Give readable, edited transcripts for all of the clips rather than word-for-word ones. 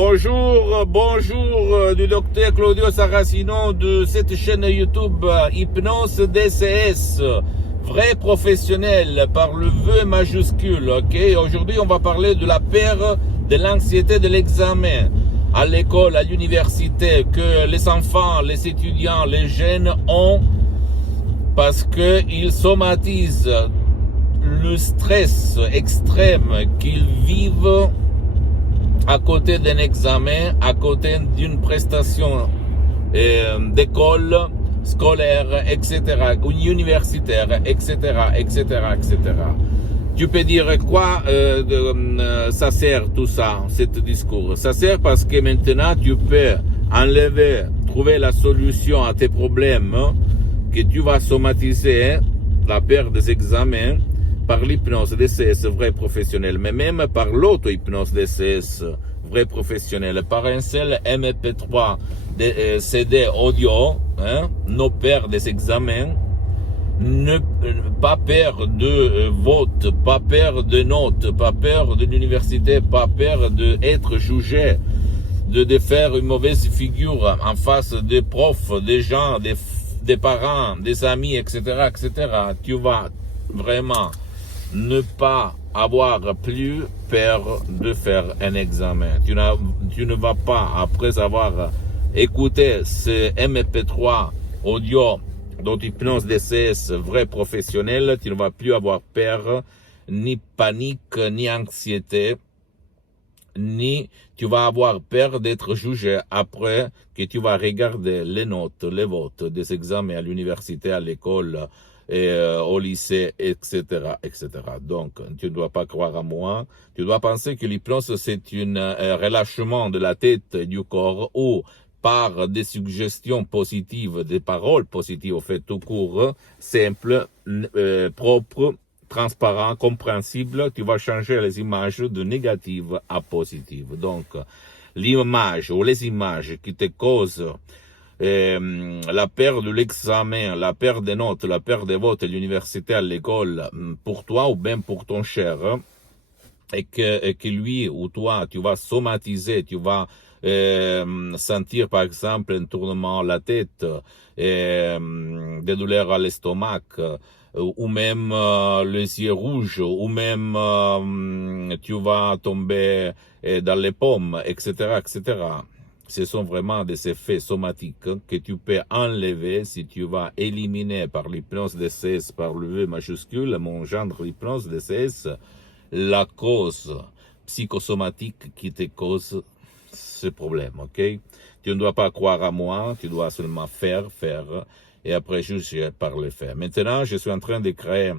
Bonjour du docteur Claudio Saracino de cette chaîne YouTube Hypnose DCS, vrai professionnel par le V majuscule, ok? Aujourd'hui, on va parler de la peur de l'anxiété de l'examen à l'école, à l'université, que les enfants, les étudiants, les jeunes ont parce qu'ils somatisent le stress extrême qu'ils vivent à côté d'un examen, à côté d'une prestation d'école scolaire, etc., universitaire, etc., etc., etc. Tu peux dire quoi ça sert tout ça, ce discours? Ça sert parce que maintenant tu peux enlever, trouver la solution à tes problèmes que tu vas somatiser, la peur des examens, par l'hypnose DCS vrai professionnel, mais même par l'auto-hypnose DCS vrai professionnel, par un seul MP3 de CD audio, nos peurs des examens, pas peur de vote, pas peur de notes, pas peur de l'université, pas peur d'être jugé, de faire une mauvaise figure en face des profs, des gens, des parents, des amis, etc., etc. Tu vas vraiment ne pas avoir plus peur de faire un examen. Tu ne vas pas, après avoir écouté ce MP3 audio d'auto-hypnose DCS vrai professionnel, tu ne vas plus avoir peur, ni panique, ni anxiété, ni tu vas avoir peur d'être jugé après que tu vas regarder les notes, les votes des examens à l'université, à l'école, au lycée, etc., etc. Donc, tu ne dois pas croire à moi. Tu dois penser que l'hypnose, c'est un relâchement de la tête et du corps ou par des suggestions positives, des paroles positives, au fait, tout court, simple, propre, transparent, compréhensible, tu vas changer les images de négatives à positives. Donc, l'image ou les images qui te causent la peur de l'examen, la peur des notes, la peur des votes à l'université, à l'école, pour toi ou bien pour ton cher, et que lui ou toi, tu vas somatiser, tu vas sentir par exemple un tournement à la tête, des douleurs à l'estomac, ou même les yeux rouges, ou même tu vas tomber dans les pommes, etc., etc. Ce sont vraiment des effets somatiques que tu peux enlever si tu vas éliminer par l'hypnose DCS, par le V majuscule, mon genre d'hypnose DCS, la cause psychosomatique qui te cause ce problème, ok? Tu ne dois pas croire à moi, tu dois seulement faire, et après juger par le faire. Maintenant, je suis en train de créer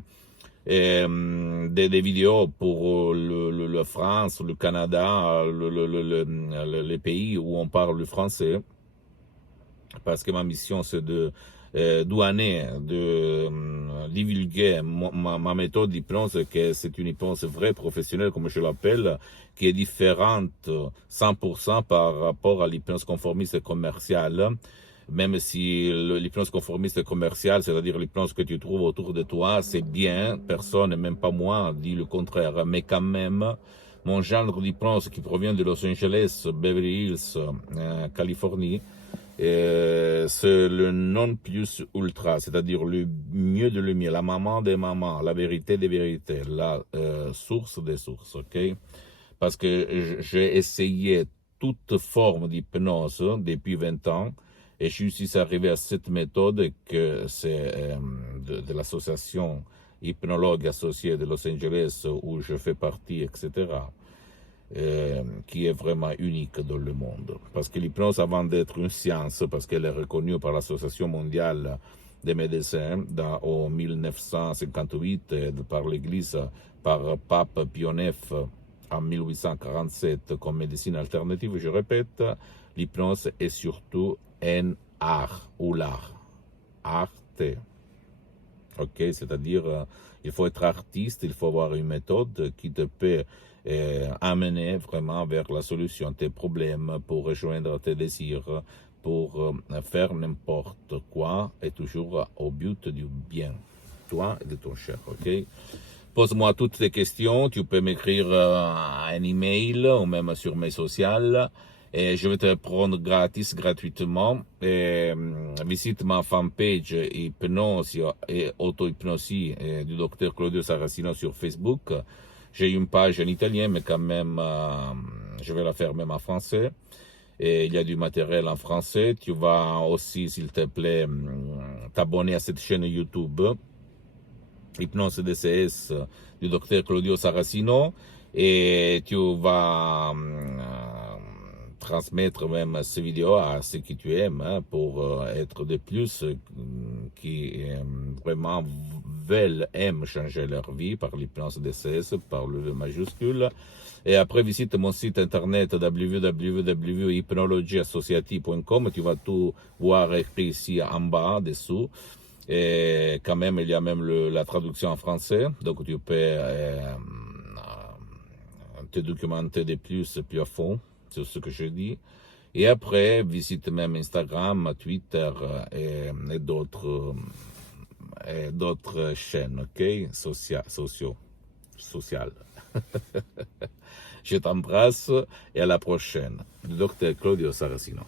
des vidéos pour la France, le Canada, les pays où on parle le français, parce que ma mission c'est de douaner, de divulguer ma méthode d'hypnose, que c'est une hypnose vraie, professionnelle, comme je l'appelle, qui est différente 100% par rapport à l'hypnose conformiste et commerciale. Même si l'hypnose conformiste commerciale, c'est-à-dire l'hypnose que tu trouves autour de toi, c'est bien, personne, même pas moi, dit le contraire. Mais quand même, mon genre d'hypnose qui provient de Los Angeles, Beverly Hills, Californie, c'est le non plus ultra, c'est-à-dire le mieux de le mieux, la maman des mamans, la vérité des vérités, la source des sources, ok? Parce que j'ai essayé toute forme d'hypnose depuis 20 ans, et je suis arrivé à cette méthode que c'est de l'association hypnologue associée de Los Angeles où je fais partie, etc., qui est vraiment unique dans le monde. Parce que l'hypnose, avant d'être une science, parce qu'elle est reconnue par l'Association mondiale des médecins en 1958, par l'Église, par Pape Pie IX en 1847 comme médecine alternative, je répète, l'hypnose est surtout un art, ou l'art, arte. Ok, c'est-à-dire, il faut être artiste, il faut avoir une méthode qui te peut amener vraiment vers la solution de tes problèmes, pour rejoindre tes désirs, pour faire n'importe quoi, et toujours au but du bien, toi et de ton cher, ok? Pose-moi toutes tes questions. Tu peux m'écrire un email ou même sur mes sociaux. Et je vais te répondre gratuitement. Et, visite ma fanpage Hypnose et Auto-Hypnosie du docteur Claudio Saracino sur Facebook. J'ai une page en italien, mais quand même, je vais la faire même en français. Et il y a du matériel en français. Tu vas aussi, s'il te plaît, t'abonner à cette chaîne YouTube, Hypnose DCS du docteur Claudio Saracino. Et tu vas transmettre même ces vidéos à ceux que tu aimes, hein, pour être de plus qui vraiment aiment changer leur vie par l'hypnose DCS, par le V majuscule. Et après, visite mon site internet www.hypnologieassociative.com. Tu vas tout voir écrit ici en bas, dessous. Et quand même, il y a même la traduction en français. Donc, tu peux te documenter de plus à fond sur ce que je dis. Et après, visite même Instagram, Twitter et d'autres chaînes, ok, sociales. Je t'embrasse et à la prochaine. Le docteur Claudio Saracino.